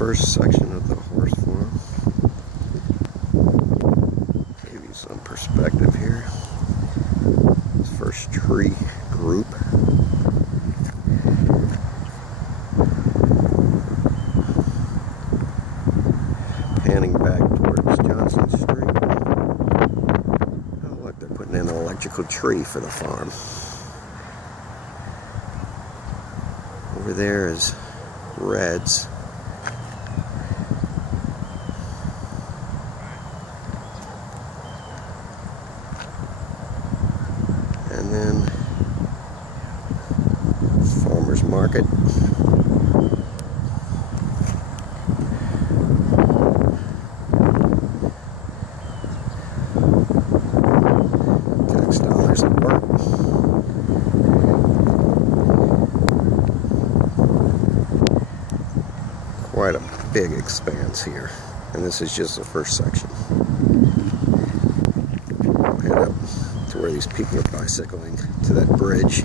first section of the horse farm. Give you some perspective here. This first tree group. Panning back towards Johnson Street. Oh look, they're putting in an electrical tree for the farm. Over there is Reds. And then Farmers Market. $6 at work. Quite a big expanse here, and this is just the first section. I'll head up to where these people are bicycling to that bridge.